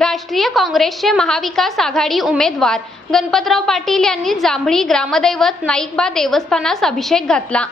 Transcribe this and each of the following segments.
राष्ट्रीय काँग्रेसचे महाविकास आघाडी उमेदवार गणपतराव पाटील यांनी जांभळी ग्रामदैवत नाईकबा देवस्थानास अभिषेक घातला.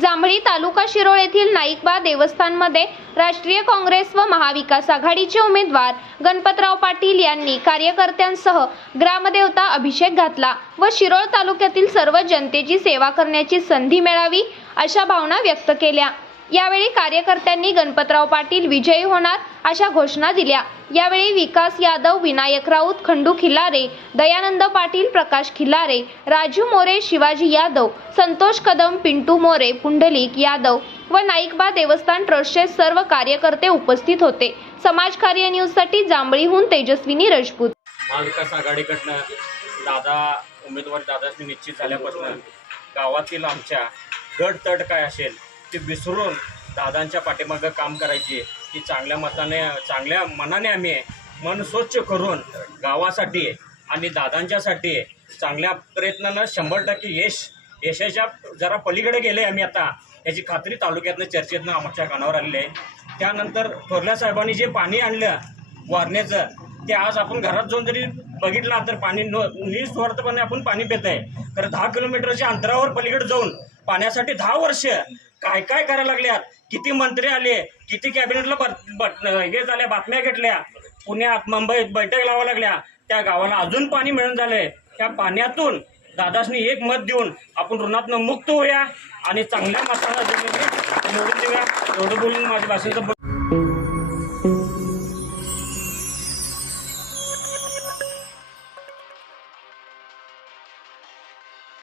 जांभळी तालुका शिरोळ येथील नाईकबा देवस्थानमध्ये राष्ट्रीय काँग्रेस व महाविकास आघाडीचे उमेदवार गणपतराव पाटील यांनी कार्यकर्त्यांसह ग्रामदेवता अभिषेक घातला व शिरोळ तालुक्यातील सर्व जनतेची सेवा करण्याची संधी मिळावी अशा भावना व्यक्त केल्या. यावेळी कार्यकर्त्यांनी गणपतराव पाटील विजयी होणार अशा घोषणा दिल्या. यावेळी विकास यादव विनायक राऊत खंडू खिलारे दयानंद पाटील प्रकाश खिल्लारे राजू मोरे शिवाजी यादव संतोष कदम पिंटू मोरे पुंडलिक यादव व नाईकबा देवस्थान ट्रस्टचे सर्व कार्यकर्ते उपस्थित होते. समाजकार्य न्यूजसाठी जांभळीहून तेजस्विनी राजपूत. महाविकास आघाडीकडनं दादा उमेदवार दादाची निश्चित झाल्यापासून गावातील आमच्या गट तट काय असेल ते विसरून दादांच्या पाठीमागं काम करायचे. की चांगल्या मताने चांगल्या मनाने आम्ही मन स्वच्छ करून गावासाठी आणि दादांच्यासाठी चांगल्या प्रयत्नानं शंभर टक्के यश यशाच्या जरा पलीकडे गेले आम्ही आता. याची खात्री तालुक्यातनं चर्चेतनं आमच्या कानावर आलेली आहे. त्यानंतर थोरल्या साहेबांनी जे पाणी आणलं वारण्याचं ते आज आपण घरात जाऊन जरी बघितलं तर पाणी न निस्वार्थपणे आपण पाणी पेत आहे तर दहा किलोमीटरच्या अंतरावर पलीकडे जाऊन पाण्यासाठी दहा वर्ष काय काय करायला लागल्यात किती मंत्री आले? किती कॅबिनेटला बट- बट- हे झाल्या बातम्या घेतल्या? पुण्यात मुंबईत बैठक लावा लागल्या. त्या गावाला अजून पाणी मिळून झालंय. त्या पाण्यातून दादासनी एक मत देऊन आपण ऋणातनं मुक्त होऊया आणि चांगल्या मताला निवडून देऊया. एवढं बोलून माझ्या भाषेचं